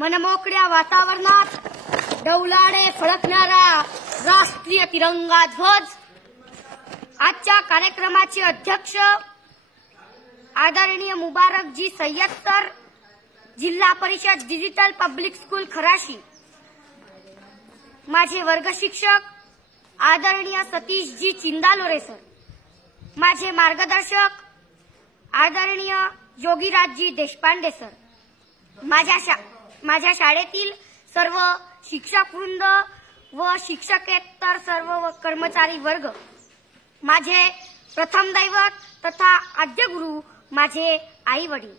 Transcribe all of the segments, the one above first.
मनमोकळ्या वातावरणात डौलाडे फडकणारा राष्ट्रीय तिरंगा ध्वज आजच्या कार्यक्रमाचे अध्यक्ष आदरणीय मुबारकजी सय्यद सर, जिल्हा परिषद डिजिटल पब्लिक स्कूल खराशी, माझे वर्ग शिक्षक आदरणीय सतीशजी चिंदालोरे सर, माझे मार्गदर्शक आदरणीय योगीराजजी देशपांडे सर, माझ्या शाळेतील सर्व शिक्षकवृंद व शिक्षकेतर सर्व कर्मचारी वर्ग, माझे प्रथम दैवत तथा आद्य गुरु माझे आई वडील,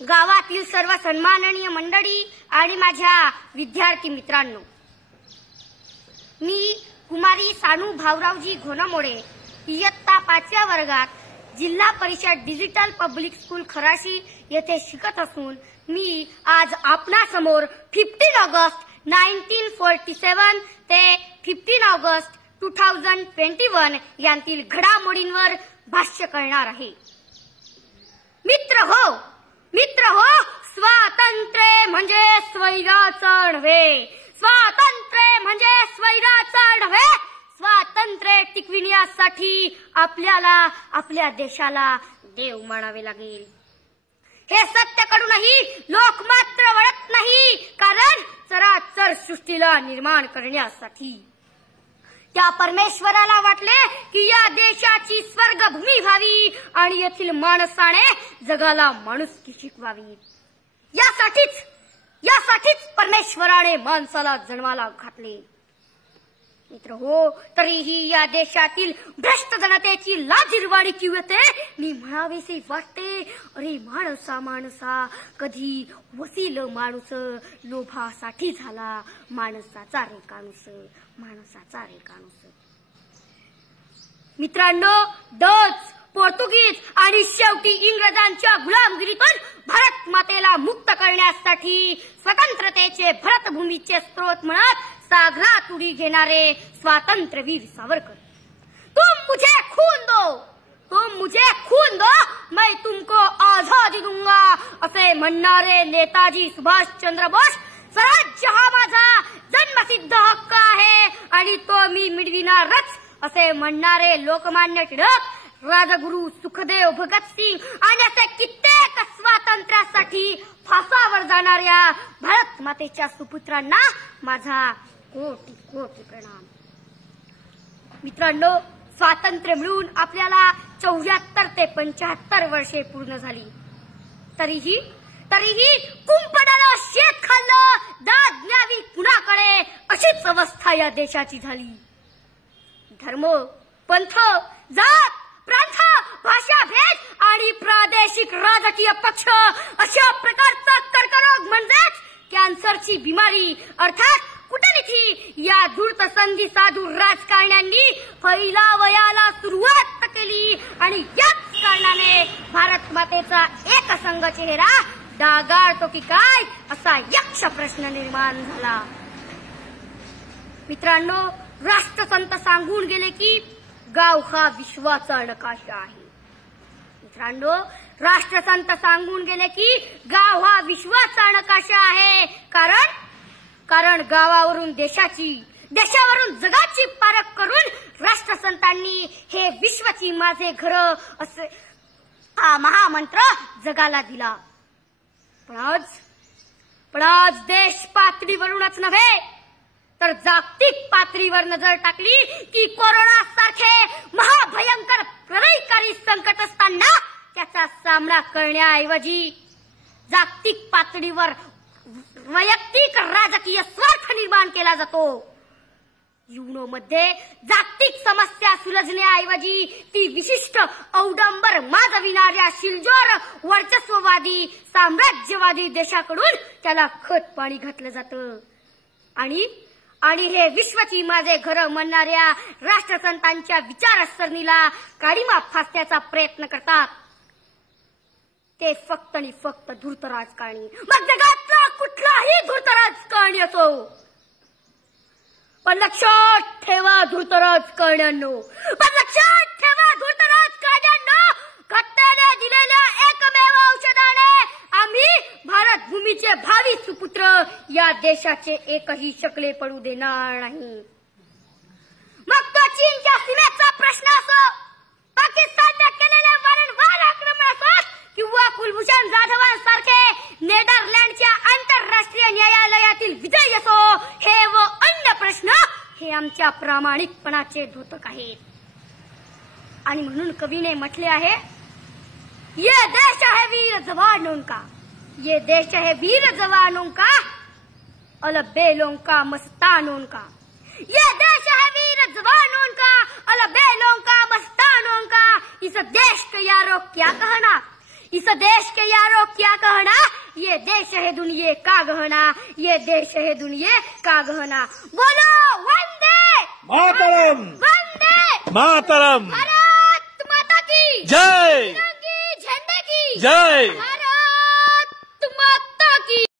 गावातील सर्व सन्माननीय मंडळी आणि माझ्या विद्यार्थी मित्रांनो, मी कुमारी सानू भाऊरावजी घोनमोडे इयत्ता 5व्या वर्गात जिल्हा परिषद डिजिटल पब्लिक स्कूल खराशी येथे शिकत असून मी आज आपणासमोर 15 ऑगस्ट 1947 ते 15 ऑगस्ट 2021 यांतील घडामोडींवर भाष्य करणार आहे. मित्र हो, स्वातंत्र्य म्हणजे स्वैराचं नव्हे, स्वातंत्र्य म्हणजे स्वैराचं नव्हे. स्वातंत्र्य टिकविण्यासाठी आपल्याला आपल्या देशाला देव मानावे लागेल. हे सत्य कडूनही लोक मात्र वळत नाही, कारण चराचर सृष्टीला निर्माण करण्यासाठी त्या परमेश्वराला वाटले की या देशाची स्वर्गभूमी व्हावी आणि येथील माणसाने जगाला माणुसकी शिकवावी. यासाठीच परमेश्वराने माणसाला जन्माला घातले. मित्र हो, तरीही या देशातील भ्रष्ट जनतेची लाजिरवाणी किंवते मी म्हणावेसे वाटते, अरे माणसा कधी वसील माणूस लोभासाठी झाला माणसाचा रे काणूस. मित्रांनो, डच, पोर्तुगीज आणि शेवटी इंग्रजांच्या गुलामगिरीतून भारत मातेला मुक्त करण्यासाठी स्वतंत्रतेचे भरतभूमीचे स्रोत म्हणत सागरात उडी घेणारे स्वातंत्र्यवीर सावरकर. तुम मुझे खून दो मैं तुमको आजादी दूंगा असे म्हणणारे नेताजी सुभाषचंद्र बोस, स्वराज्य हा माझा जन्मसिद्ध हक्क आहे आणि तो मी मिळविणारच असे म्हणणारे लोकमान्य टिळक, राजगुरु सुखदेव भगतसिंग आणि असे कित्येक स्वातंत्र्यासाठी फासावर जाणाऱ्या भारत मातेच्या सुपुत्रांना माझा कोटी कोटी प्रणाम. मित्रांनो, स्वातंत्र्य मिळून आपल्याला 74 ते 75 वर्षे पूर्ण झाली. तरीही कुंपणानं शेत खाल्लं, दाद न्यावी कुणाकडे अशीच अवस्था या देशाची झाली. धर्म, पंथ, जात, प्रांत, भाषा भेद आणि प्रादेशिक राजकीय पक्ष अशा प्रकारचा कर्करोग म्हणजेच कॅन्सरची बिमारी अर्थात कुटनीती या धूर्त संधी साधू राजकारण्यांनी फैलावयाला सुरुवात केली आणि याच कारणाने भारत मातेचा एकसंघ चेहरा डागाळतो की काय असा यक्ष प्रश्न निर्माण झाला. मित्रांनो, राष्ट्रसंत सांगून गेले की गाव हा विश्वाचा नकाशा आहे. मित्रांनो, राष्ट्रसंत सांगून गेले की गाव हा विश्वाचा नकाशा आहे, कारण गावावरून देशावरून जगाची पारख करून राष्ट्रसंतांनी हे विश्वाची माझे घर असे हा महामंत्र जगाला दिला. पण आज देश पातळीवरूनच नव्हे तर जागतिक पातळीवर नजर टाकली की कोरोना सारखे महाभयंकर प्रलयकारी संकट असताना त्याचा सामना करण्याऐवजी जागतिक पातळीवर वैयक्तिक राजकीय स्वार्थ निर्माण केला जातो. युनोमध्ये जागतिक समस्या सुलझण्याऐवजी ती विशिष्ट औडंबर माजविणाऱ्या शिलजोर वर्चस्ववादी साम्राज्यवादी देशाकडून त्याला खत पाणी घातलं जातं आणि हे विश्वाची माझे घर म्हणणाऱ्या राष्ट्रसंतांच्या विचारसरणीला काळीमा फासण्याचा प्रयत्न करतात. ते फक्त आणि फक्त धूर्त राजकारणी, मग जगातला कुठलाही धूर्त राजकारणी असो. पण लक्षात ठेवा धूर्त राजकारण्यांनो, घटनेने दिलेल्या एकमेव औषधाने आम्ही भारत भूमीचे भावी भावी सुपुत्र या देशाचे एकही शकले पडू देणार नाही. मग तो चीनच्या सीमेचा प्रश्न असो, पाकिस्तानने केलेले वारंवार आक्रमण असोत, किंवा कुलभूषण जाधवांसारखे नेदरलँडच्या आंतरराष्ट्रीय न्यायालयातील विजय असो, हे व अन्य प्रश्न हे आमच्या प्रामाणिकपणाचे द्योतक आहेत. आणि म्हणून कवीने म्हटले आहे, ये देश है वीर जवानों का, ये देश है वीर जवानों का, अलबेलों का मस्तानों का. ये देश है वीर जवानों का, अलबेलों का मस्तानों का. इस देश के यारों क्या कहना, इस देश के यारों क्या कहना, ये देश है दुनिया का गहना, ये देश है दुनिया का गहना. बोलो वंदे मातरम, वंदे मातरम. भारत माता की जय, तिरंगी झंडे की जय.